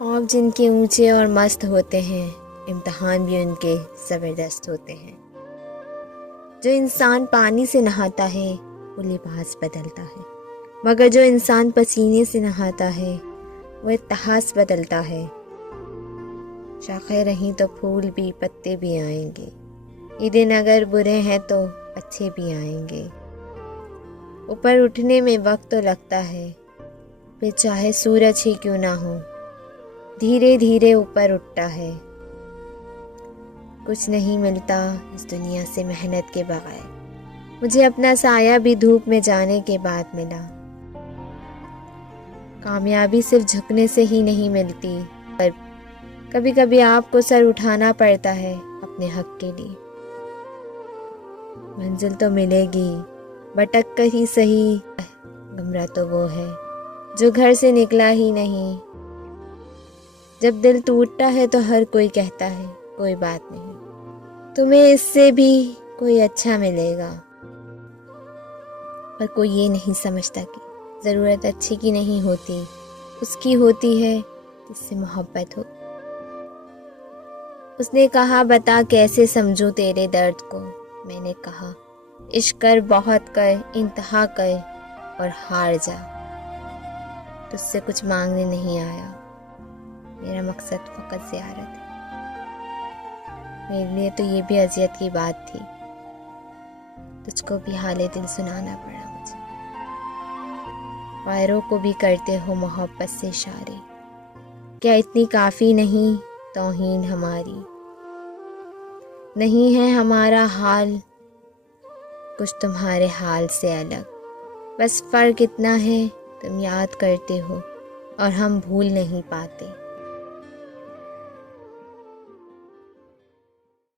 ख्वाब जिनके ऊंचे और मस्त होते हैं, इम्तिहान भी उनके ज़बरदस्त होते हैं। जो इंसान पानी से नहाता है वो लिबास बदलता है, मगर जो इंसान पसीने से नहाता है वो इतिहास बदलता है। शाखें रहीं तो फूल भी पत्ते भी आएंगे, ये दिन अगर बुरे हैं तो अच्छे भी आएंगे। ऊपर उठने में वक्त तो लगता है, फिर चाहे सूरज ही क्यों ना हो, धीरे धीरे ऊपर उठता है। कुछ नहीं मिलता इस दुनिया से मेहनत के बगैर, मुझे अपना साया भी धूप में जाने के बाद मिला। कामयाबी सिर्फ झुकने से ही नहीं मिलती, पर कभी कभी आपको सर उठाना पड़ता है अपने हक के लिए। मंजिल तो मिलेगी, भटक कर ही सही, गुमराह तो वो है जो घर से निकला ही नहीं। जब दिल टूटता है तो हर कोई कहता है कोई बात नहीं, तुम्हें इससे भी कोई अच्छा मिलेगा। पर कोई ये नहीं समझता कि ज़रूरत अच्छी की नहीं होती, उसकी होती है जिससे मोहब्बत हो। उसने कहा बता कैसे समझूं तेरे दर्द को, मैंने कहा इश्क कर बहुत कर, इंतहा कर और हार जा। तुझसे कुछ मांगने नहीं आया, मेरा मकसद फ़कत ज़ियारत है। मेरे लिए तो ये भी अज़ियत की बात थी, तुझको भी हाले दिल सुनाना पड़ा मुझे। गैरों को भी करते हो मोहब्बत से इशारे, क्या इतनी काफ़ी नहीं तौहीन हमारी। नहीं है हमारा हाल कुछ तुम्हारे हाल से अलग, बस फ़र्क इतना है तुम याद करते हो और हम भूल नहीं पाते।